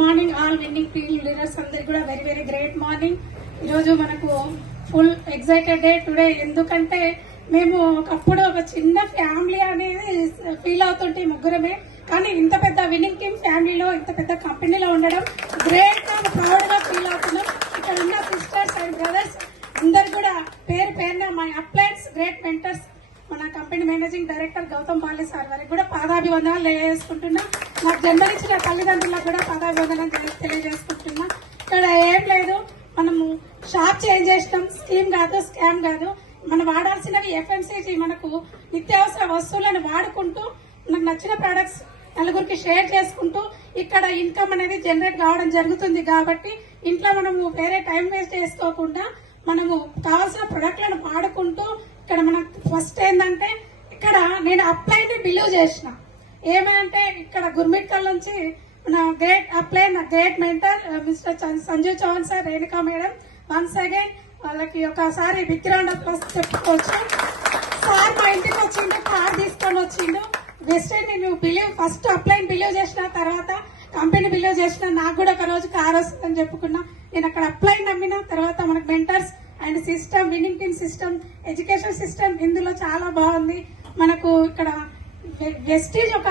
Morning all winning team leaders అందరికి కూడా very very great morning. ఈరోజు మనకు ఫుల్ ఎక్సైటెడ్ డే టుడే. ఎందుకంటే మేము ఒకప్పుడు ఒక చిన్న ఫ్యామిలీ అనేది ఫీల్ అవుతుంటే ముగ్గురమే, కానీ ఇంత పెద్ద విన్నింగ్ టీమ్ ఫ్యామిలీలో ఇంత పెద్ద కంపెనీలో ఉండడం గ్రేట్ గా ప్రౌడ్ గా ఫీల్ అవుతున్నాం. ఇక్కడ ఉన్న సిస్టర్స్ అండ్ బ్రదర్స్ అందరు కూడా పేరు పేరున మై అప్లైన్స్ గ్రేట్ మెంటర్స్ మన కంపెనీ managing director Gautam Bali sir వారికి కూడా పాదాభివందనాలు తెలియజేసుకుంటున్నా. నాకు జన్మనిచ్చిన తల్లిదండ్రులకు కూడా పాదాభివందనాలు తెలియజేసుకుంటున్నా. ఇక్కడ ఏం లేదు, మనము షాప్ చేంజ్ చేసినాం, స్కీమ్ కాదు, స్కామ్ కాదు. మనం వాడాల్సినవి ఎఫ్ఎంసీజీ మనకు నిత్యావసర వస్తువులను వాడుకుంటూ మనకు నచ్చిన ప్రొడక్ట్స్ నలుగురికి షేర్ చేసుకుంటూ ఇక్కడ ఇన్కమ్ అనేది జనరేట్ కావడం జరుగుతుంది. కాబట్టి ఇంట్లో మనము వేరే టైం వేస్ట్ చేసుకోకుండా మనము కావాల్సిన ప్రొడక్ట్లను వాడుకుంటూ ఇక్కడ మనకు ఫస్ట్ ఏంటంటే ఇక్కడ నేను అప్లైని బిలీవ్ చేసిన ఏమంటే ఇక్కడ గుర్మిట్కల్ నుంచి మన గ్రేట్ అప్లై నా great mentor mister Sanjeev Chauhan sir, Renuka madam, once again వాళ్ళకి ఒకసారి బిగ్ రౌండ్ ఆఫ్ అప్లాస్ చెప్పుకోవచ్చు. సార్ మా ఇంటికి వచ్చిండు, కార్ తీసుకొని వచ్చిండు. బెస్ట్ నేను బిలీవ్ ఫస్ట్ అప్లైని బిలీవ్ చేసిన, తర్వాత కంపెనీ బిలీవ్ చేసిన. నాకు కూడా ఒక రోజు కార్ వస్తుందని చెప్పుకున్నా. నేను అక్కడ అప్లై నమ్మిన తర్వాత మనకు mentors and system, winning team system, education system ఇందులో చాలా బాగుంది. మనకు ఇక్కడ వెస్టీజ్ ఒక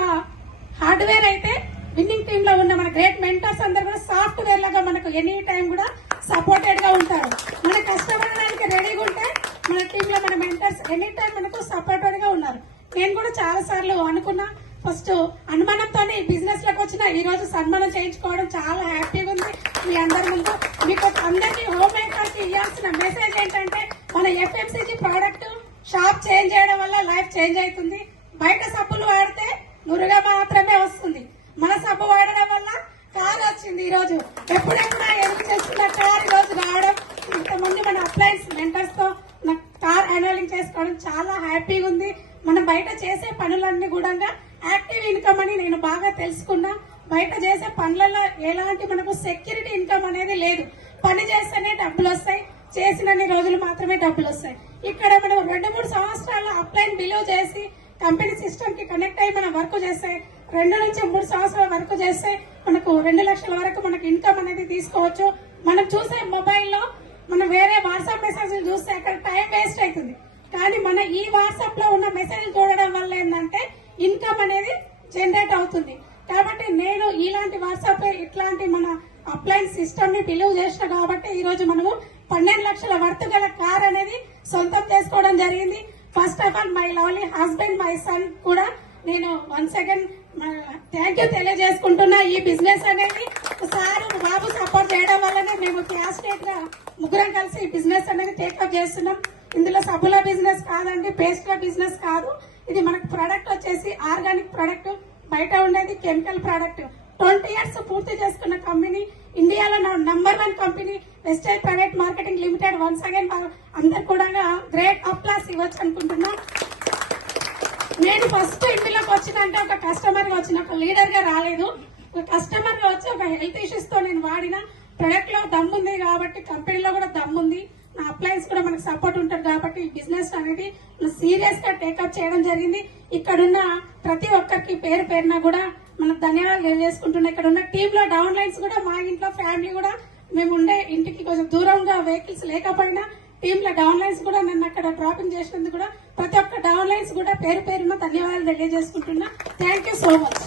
హార్డ్వేర్ అయితే విన్నింగ్ టీమ్ లో ఉన్న మన గ్రేట్ మెంటర్స్ అందరు కూడా సాఫ్ట్వేర్ లాగా మనకు ఎనీ టైం కూడా సపోర్టెడ్ గా ఉంటారు. మన కష్టపడడానికి రెడీగా ఉంటే మన టీమ్ లో మన మెంటర్స్ ఎనీ టైం మనకు సపోర్టెడ్ గా ఉన్నారు. నేను కూడా చాలా సార్లు అనుకున్నా, ఫస్ట్ అనుమానంతోనే ఈ బిజినెస్ లోకి వచ్చిన ఈ రోజు సన్మానం చేయించుకోవడం చాలా హ్యాపీగా ఉంది. మీ అందరి ముందు మీకు అందరికీ హోమ్ మేకర్ కి ఇవ్వాల్సిన మెసేజ్ ఏంటంటే మన ఎఫ్ఎంసీజీ ప్రోడక్ట్ షాప్ చేంజ్ చేయడం వల్ల లైఫ్ చేంజ్ అవుతుంది. బయట సబ్బులు వాడితే నురుగా మాత్రమే వస్తుంది, మన సబ్బు వాడడం వల్ల కార్ వచ్చింది. ఈ రోజు ఎప్పుడెప్పుడు ఎదురు చేస్తున్న కార్ ఈ రోజు రావడం, ఇంతమంది మన అప్లయన్స్ మెంటర్స్ తో కార్ హ్యాండిలింగ్ చేసుకోవడం చాలా హ్యాపీగా ఉంది. మనం బయట చేసే పనులన్నీ కూడా యాక్టివ్ ఇన్కమ్ అని నేను బాగా తెలుసుకున్నా. బయట చేసే పనులలో ఎలాంటి మనకు సెక్యూరిటీ ఇన్కమ్ అనేది లేదు. పని చేస్తేనే డబ్బులు వస్తాయి, చేసినన్ని రోజులు మాత్రమే డబ్బులు వస్తాయి. ఇక్కడ మనం 2-3 సంవత్సరాల అప్లైన్ బిలీవ్ చేసి కంపెనీ సిస్టమ్ కి కనెక్ట్ అయ్యి మనం వర్క్ చేస్తే 2 నుంచి 3 సంవత్సరాల వర్క్ చేస్తే మనకు 2 లక్షల వరకు మనకు ఇన్కమ్ అనేది తీసుకోవచ్చు. మనం చూసే మొబైల్లో మనం వేరే వాట్సాప్ మెసేజ్లు చూస్తే అక్కడ టైం వేస్ట్ అవుతుంది. కానీ మన ఈ వాట్సాప్ లో ఉన్న మెసేజ్ చూడడం వల్ల ఏంటంటే ఇన్కమ్ అనేది జనరేట్ అవుతుంది. కాబట్టి నేను ఇలాంటి వాట్సాప్ ఇట్లాంటి మన అప్లైన్స్ సిస్టమ్ ని బిలీవ్ చేసిన కాబట్టి ఈ రోజు మనము 12 లక్షల వర్త్ గల కార్ అనేది సొంతం చేసుకోవడం జరిగింది. First of all my lovely husband, my son కూడా నేను వన్స్ అగైన్ థ్యాంక్ యూ తెలియజేసుకుంటున్నా. ఈ బిజినెస్ అనేది సార్ బాబు సపోర్ట్ చేయడం వల్లనే మేము క్లాస్మేట్ గా ముగ్గురం కలిసి ఈ బిజినెస్ అనేది టేకప్ చేస్తున్నాం. ఇందులో సబ్బుల బిజినెస్ కాదండి, పేస్ట్ల బిజినెస్ కాదు. ఇది మనకు ప్రొడక్ట్ వచ్చేసి ఆర్గానిక్ ప్రొడక్ట్, బయట ఉండేది కెమికల్ ప్రొడక్ట్. 20 years పూర్తి చేసుకున్న కంపెనీ, ఇండియాలో number 1 company versatile private marketing limited. Once again అందరు కూడా గ్రేట్ అప్లాస్ ఇవ్వచ్చు అనుకుంటున్నా. నేను ఫస్ట్ ఇందులోకి వచ్చినంటే ఒక కస్టమర్ గా వచ్చిన, ఒక లీడర్ గా రాలేదు. ఒక కస్టమర్ గా వచ్చి ఒక హెల్త్ ఇష్యూస్ తో నేను వాడిన ప్రొడక్ట్ లో దమ్ముంది కాబట్టి కంపెనీలో కూడా దమ్ముంది. నా అప్లయన్స్ కూడా మనకు సపోర్ట్ ఉంటారు కాబట్టి ఈ బిజినెస్ అనేది సీరియస్ గా టేకప్ చేయడం జరిగింది. ఇక్కడున్న ప్రతి ఒక్కరికి పేరు పేరున కూడా మనకు ధన్యవాదాలు తెలియజేసుకుంటున్నాం. ఇక్కడ ఉన్న టీమ్ లో డౌన్ లైన్స్ కూడా మా ఇంట్లో ఫ్యామిలీ కూడా మేము ఉండే ఇంటికి కొంచెం దూరంగా వెహికల్స్ లేకపోయినా టీమ్ లో డౌన్ లైన్స్ కూడా నన్ను అక్కడ డ్రాపింగ్ చేసినందుకు కూడా ప్రతి ఒక్క డౌన్ లైన్స్ కూడా పేరు పేరున ధన్యవాదాలు తెలియజేసుకుంటున్నా. Thank you so much.